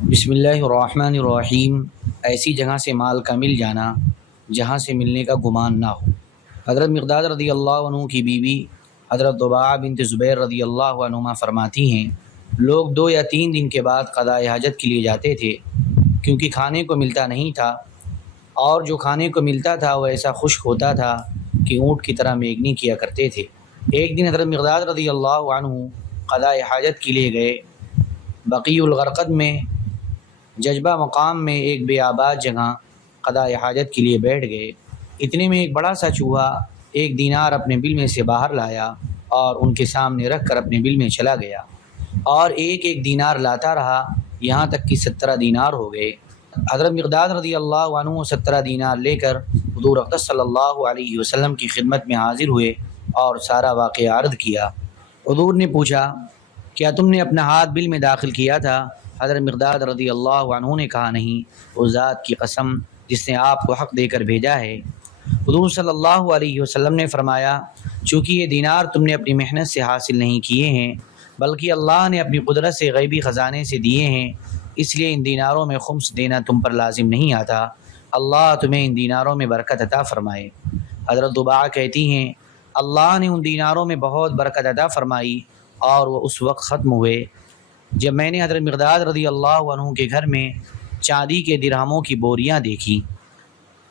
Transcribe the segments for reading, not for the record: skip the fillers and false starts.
بسم اللہ الرحمن الرحیم۔ ایسی جگہ سے مال کا مل جانا جہاں سے ملنے کا گمان نہ ہو۔ حضرت مقداد رضی اللہ عنہ کی بیوی حضرت ضباع بنت زبیر رضی اللہ عنہما فرماتی ہیں، لوگ 2 یا 3 دن کے بعد قضاء حاجت کے لیے جاتے تھے کیونکہ کھانے کو ملتا نہیں تھا، اور جو کھانے کو ملتا تھا وہ ایسا خشک ہوتا تھا کہ اونٹ کی طرح میگنی کیا کرتے تھے۔ ایک دن حضرت مقداد رضی اللہ عنہ قضاء حاجت کے لیے گئے۔ بقیع الغرقد میں ججبہ مقام میں ایک بے آباد جگہ قضاء حاجت کے لیے بیٹھ گئے۔ اتنے میں ایک بڑا سا چوہا 1 دینار اپنے بل میں سے باہر لایا اور ان کے سامنے رکھ کر اپنے بل میں چلا گیا، اور ایک دینار لاتا رہا یہاں تک کہ 17 دینار ہو گئے۔ حضرت مقداد رضی اللہ عنہ 17 دینار لے کر حضور اقدس صلی اللہ علیہ وسلم کی خدمت میں حاضر ہوئے اور سارا واقعہ عرض کیا۔ حضور نے پوچھا، کیا تم نے اپنا ہاتھ بل میں داخل کیا تھا؟ حضرت مقداد رضی اللہ عنہ نے کہا، نہیں، اس ذات کی قسم جس نے آپ کو حق دے کر بھیجا ہے۔ حضور صلی اللہ علیہ وسلم نے فرمایا، چونکہ یہ دینار تم نے اپنی محنت سے حاصل نہیں کیے ہیں بلکہ اللہ نے اپنی قدرت سے غیبی خزانے سے دیے ہیں، اس لیے ان دیناروں میں خمس دینا تم پر لازم نہیں آتا۔ اللہ تمہیں ان دیناروں میں برکت عطا فرمائے۔ حضرت ضباع کہتی ہیں، اللہ نے ان دیناروں میں بہت برکت عطا فرمائی اور وہ اس وقت ختم ہوئے جب میں نے حضرت مقداد رضی اللہ عنہ کے گھر میں چاندی کے درہموں کی بوریاں دیکھی۔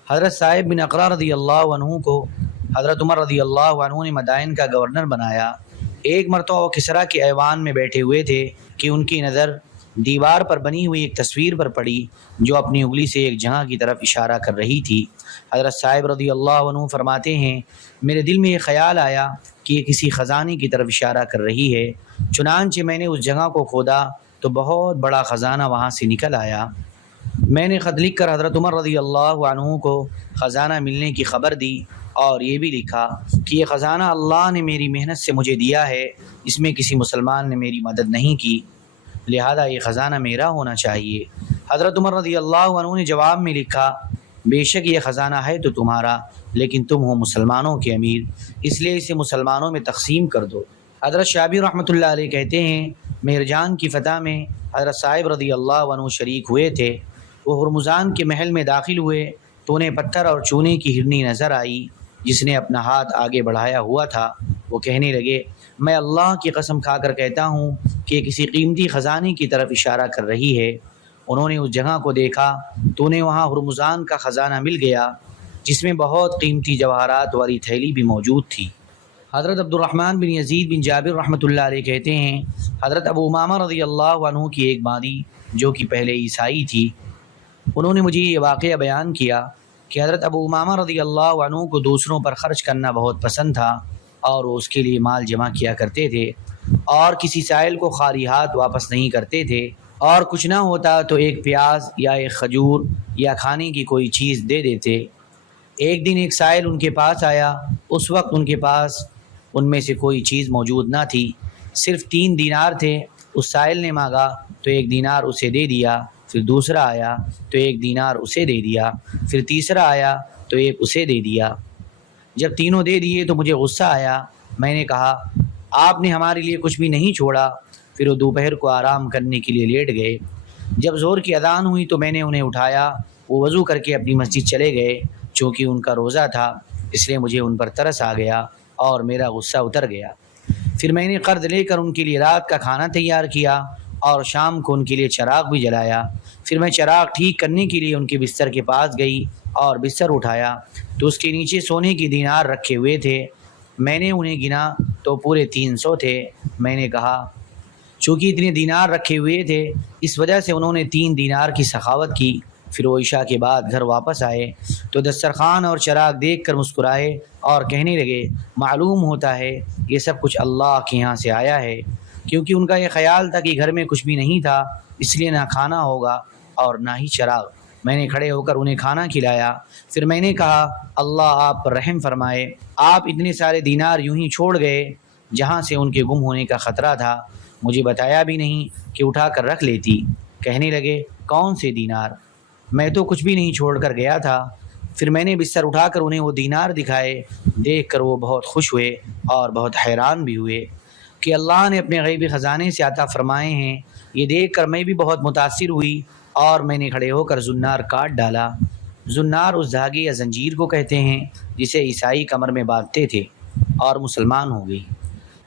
حضرت صاحب بن اقرا رضی اللہ عنہ کو حضرت عمر رضی اللہ عنہ نے مدائن کا گورنر بنایا۔ ایک مرتبہ وہ کسریٰ کے ایوان میں بیٹھے ہوئے تھے کہ ان کی نظر دیوار پر بنی ہوئی ایک تصویر پر پڑی جو اپنی انگلی سے ایک جگہ کی طرف اشارہ کر رہی تھی۔ حضرت صاحب رضی اللہ عنہ فرماتے ہیں، میرے دل میں یہ خیال آیا کہ یہ کسی خزانے کی طرف اشارہ کر رہی ہے، چنانچہ میں نے اس جگہ کو کھودا تو بہت بڑا خزانہ وہاں سے نکل آیا۔ میں نے خط لکھ کر حضرت عمر رضی اللہ عنہ کو خزانہ ملنے کی خبر دی اور یہ بھی لکھا کہ یہ خزانہ اللہ نے میری محنت سے مجھے دیا ہے، اس میں کسی مسلمان نے میری مدد نہیں کی، لہذا یہ خزانہ میرا ہونا چاہیے۔ حضرت عمر رضی اللہ عنہ نے جواب میں لکھا، بے شک یہ خزانہ ہے تو تمہارا، لیکن تم ہو مسلمانوں کے امیر، اس لیے اسے مسلمانوں میں تقسیم کر دو۔ حضرت شابی رحمۃ اللہ علیہ کہتے ہیں، مہرجان کی فتح میں حضرت صاحب رضی اللہ عنہ شریک ہوئے تھے۔ وہ ہرمزان کے محل میں داخل ہوئے تو انہیں پتھر اور چونے کی ہرنی نظر آئی جس نے اپنا ہاتھ آگے بڑھایا ہوا تھا۔ وہ کہنے لگے، میں اللہ کی قسم کھا کر کہتا ہوں کہ یہ کسی قیمتی خزانے کی طرف اشارہ کر رہی ہے۔ انہوں نے اس جگہ کو دیکھا تو انہیں وہاں ہرمزان کا خزانہ مل گیا جس میں بہت قیمتی جواہرات والی تھیلی بھی موجود تھی۔ حضرت عبد الرحمن بن یزید بن جابر رحمۃ اللہ علیہ کہتے ہیں، حضرت ابو امامہ رضی اللہ عنہ کی ایک مادی جو کہ پہلے عیسائی تھی، انہوں نے مجھے یہ واقعہ بیان کیا کہ حضرت ابو امامہ رضی اللہ عنہ کو دوسروں پر خرچ کرنا بہت پسند تھا اور وہ اس کے لیے مال جمع کیا کرتے تھے اور کسی سائل کو خالی ہاتھ واپس نہیں کرتے تھے، اور کچھ نہ ہوتا تو ایک پیاز یا ایک کھجور یا کھانے کی کوئی چیز دے دیتے۔ ایک دن ایک سائل ان کے پاس آیا، اس وقت ان کے پاس ان میں سے کوئی چیز موجود نہ تھی، صرف 3 دینار تھے۔ اس سائل نے مانگا تو 1 دینار اسے دے دیا، پھر دوسرا آیا تو 1 دینار اسے دے دیا، پھر تیسرا آیا تو 1 اسے دے دیا۔ جب تینوں دے دیے تو مجھے غصہ آیا، میں نے کہا، آپ نے ہمارے لیے کچھ بھی نہیں چھوڑا۔ پھر وہ دوپہر کو آرام کرنے کے لیے لیٹ گئے۔ جب ظہر کی اذان ہوئی تو میں نے انہیں اٹھایا، وہ وضو کر کے اپنی مسجد چلے گئے۔ چونکہ ان کا روزہ تھا اس لیے مجھے ان پر ترس آ گیا اور میرا غصہ اتر گیا۔ پھر میں نے قرض لے کر ان کے لیے رات کا کھانا تیار کیا اور شام کو ان کے لیے چراغ بھی جلایا۔ پھر میں چراغ ٹھیک کرنے کے لیے ان کے بستر کے پاس گئی اور بستر اٹھایا تو اس کے نیچے سونے کے دینار رکھے ہوئے تھے۔ میں نے انہیں گنا تو پورے 300 تھے۔ میں نے کہا، چونکہ اتنے دینار رکھے ہوئے تھے اس وجہ سے انہوں نے 3 دینار کی سخاوت کی۔ پھر وہ عشاء کے بعد گھر واپس آئے تو دسترخوان اور چراغ دیکھ کر مسکرائے اور کہنے لگے، معلوم ہوتا ہے یہ سب کچھ اللہ کے یہاں سے آیا ہے، کیونکہ ان کا یہ خیال تھا کہ گھر میں کچھ بھی نہیں تھا، اس لیے نہ کھانا ہوگا اور نہ ہی چراغ۔ میں نے کھڑے ہو کر انہیں کھانا کھلایا۔ پھر میں نے کہا، اللہ آپ پر رحم فرمائے، آپ اتنے سارے دینار یوں ہی چھوڑ گئے جہاں سے ان کے گم ہونے کا خطرہ تھا، مجھے بتایا بھی نہیں کہ اٹھا کر رکھ لیتی۔ کہنے لگے، کون سے دینار؟ میں تو کچھ بھی نہیں چھوڑ کر گیا تھا۔ پھر میں نے بستر اٹھا کر انہیں وہ دینار دکھائے، دیکھ کر وہ بہت خوش ہوئے اور بہت حیران بھی ہوئے کہ اللہ نے اپنے غیبی خزانے سے عطا فرمائے ہیں یہ دیکھ کر میں بھی بہت متاثر ہوئی اور میں نے کھڑے ہو کر زنار کاٹ ڈالا۔ زنار اس دھاگے یا زنجیر کو کہتے ہیں جسے عیسائی کمر میں باندھتے تھے، اور مسلمان ہو گئی۔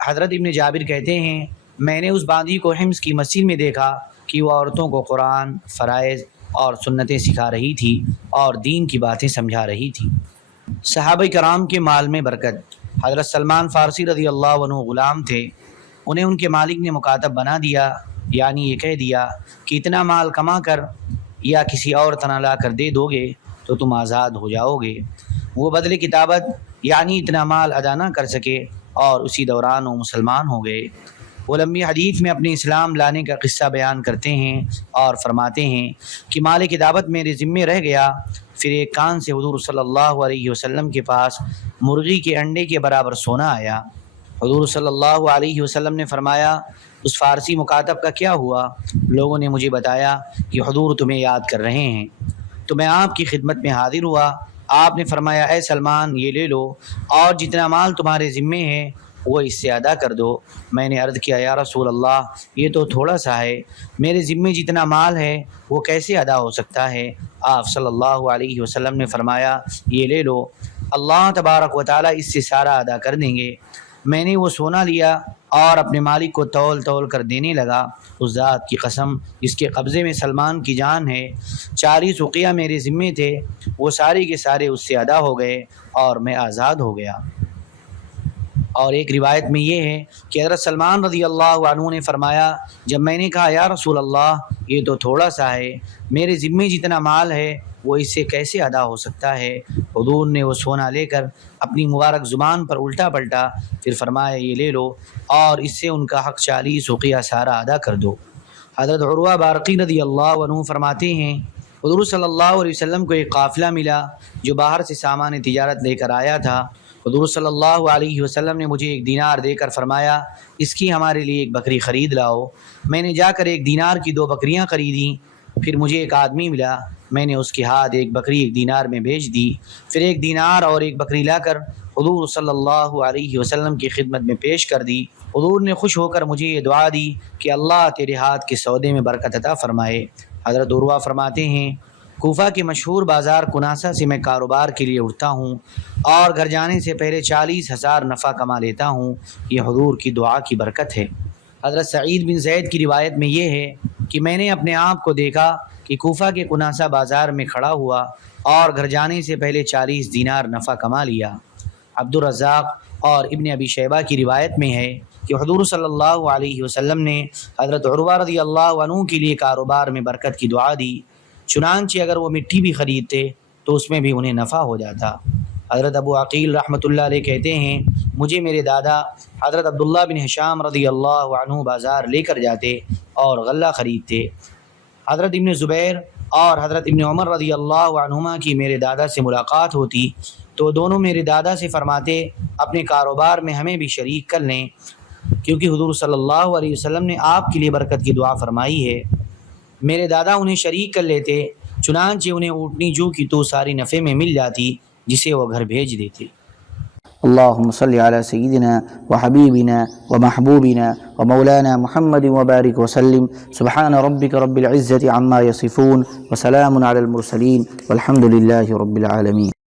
حضرت ابن جابر کہتے ہیں میں نے اس باندھی کو حمص کی مسجد میں دیکھا کہ وہ عورتوں کو قرآن، فرائض اور سنتیں سکھا رہی تھی اور دین کی باتیں سمجھا رہی تھی۔ صحابہ کرام کے مال میں برکت۔ حضرت سلمان فارسی رضی اللہ عنہ غلام تھے، انہیں ان کے مالک نے مکاتب بنا دیا، یعنی یہ کہہ دیا کہ اتنا مال کما کر یا کسی اور طرح لا کر دے دو گے تو تم آزاد ہو جاؤ گے۔ وہ بدلے کتابت یعنی اتنا مال ادا نہ کر سکے اور اسی دوران وہ مسلمان ہو گئے۔ وہ لمبی حدیث میں اپنے اسلام لانے کا قصہ بیان کرتے ہیں اور فرماتے ہیں کہ مال کتابت میرے ذمے رہ گیا، پھر ایک کان سے حضور صلی اللہ علیہ وسلم کے پاس مرغی کے انڈے کے برابر سونا آیا۔ حضور صلی اللہ علیہ وسلم نے فرمایا اس فارسی مکاتب کا کیا ہوا؟ لوگوں نے مجھے بتایا کہ حضور تمہیں یاد کر رہے ہیں، تو میں آپ کی خدمت میں حاضر ہوا۔ آپ نے فرمایا اے سلمان یہ لے لو اور جتنا مال تمہارے ذمے ہے وہ اس سے ادا کر دو۔ میں نے عرض کیا یا رسول اللہ یہ تو تھوڑا سا ہے، میرے ذمے جتنا مال ہے وہ کیسے ادا ہو سکتا ہے؟ آپ صلی اللہ علیہ وسلم نے فرمایا یہ لے لو، اللہ تبارک و تعالیٰ اس سے سارا ادا کر دیں گے۔ میں نے وہ سونا لیا اور اپنے مالک کو تول تول کر دینے لگا۔ اس ذات کی قسم جس کے قبضے میں سلمان کی جان ہے، 40 عقیہ میرے ذمے تھے، وہ سارے کے سارے اس سے ادا ہو گئے اور میں آزاد ہو گیا۔ اور ایک روایت میں یہ ہے کہ حضرت سلمان رضی اللہ عنہ نے فرمایا جب میں نے کہا یا رسول اللہ یہ تو تھوڑا سا ہے، میرے ذمے جتنا مال ہے وہ اس سے کیسے ادا ہو سکتا ہے؟ حضور نے وہ سونا لے کر اپنی مبارک زبان پر الٹا پلٹا، پھر فرمایا یہ لے لو اور اس سے ان کا حق 40 عقیہ سارا ادا کر دو۔ حضرت عروہ بارقی رضی اللہ عنہ فرماتے ہیں حضور صلی اللہ علیہ وسلم کو ایک قافلہ ملا جو باہر سے سامان تجارت لے کر آیا تھا۔ حضور صلی اللہ علیہ وسلم نے مجھے 1 دینار دے کر فرمایا اس کی ہمارے لیے ایک بکری خرید لاؤ۔ میں نے جا کر 1 دینار کی 2 بکریاں خریدیں۔ پھر مجھے ایک آدمی ملا، میں نے اس کے ہاتھ 1 بکری 1 دینار میں بیچ دی، پھر 1 دینار اور 1 بکری لا کر حضور صلی اللہ علیہ وسلم کی خدمت میں پیش کر دی۔ حضور نے خوش ہو کر مجھے یہ دعا دی کہ اللہ تیرے ہاتھ کے سودے میں برکت عطا فرمائے۔ حضرت عروہ فرماتے ہیں کوفہ کے مشہور بازار کناسہ سے میں کاروبار کے لیے اٹھتا ہوں اور گھر جانے سے پہلے 40,000 نفع کما لیتا ہوں، یہ حضور کی دعا کی برکت ہے۔ حضرت سعید بن زید کی روایت میں یہ ہے کہ میں نے اپنے آپ کو دیکھا کہ کوفہ کے کناسہ بازار میں کھڑا ہوا اور گھر جانے سے پہلے 40 دینار نفع کما لیا۔ عبدالرزاق اور ابن ابی شیبہ کی روایت میں ہے کہ حضور صلی اللہ علیہ وسلم نے حضرت عروہ رضی اللہ عنہ کے لیے کاروبار میں برکت کی دعا دی، چنانچہ اگر وہ مٹی بھی خریدتے تو اس میں بھی انہیں نفع ہو جاتا۔ حضرت ابو عقیل رحمۃ اللہ علیہ کہتے ہیں مجھے میرے دادا حضرت عبداللہ بن ہشام رضی اللہ عنہ بازار لے کر جاتے اور غلہ خریدتے۔ حضرت ابن زبیر اور حضرت ابن عمر رضی اللہ عنہما کی میرے دادا سے ملاقات ہوتی تو دونوں میرے دادا سے فرماتے اپنے کاروبار میں ہمیں بھی شریک کر لیں، کیونکہ حضور صلی اللہ علیہ وسلم نے آپ کے لیے برکت کی دعا فرمائی ہے۔ میرے دادا انہیں شریک کر لیتے، چنانچہ انہیں اونٹنی جو کی تو ساری نفع میں مل جاتی جسے وہ گھر بھیج دیتے۔ اللهم صل على سيدنا وحبيبنا ومحبوبنا ومولانا محمد وبارك وسلم. سبحان ربك رب العزة عما يصفون وسلام على المرسلين والحمد لله رب العالمين.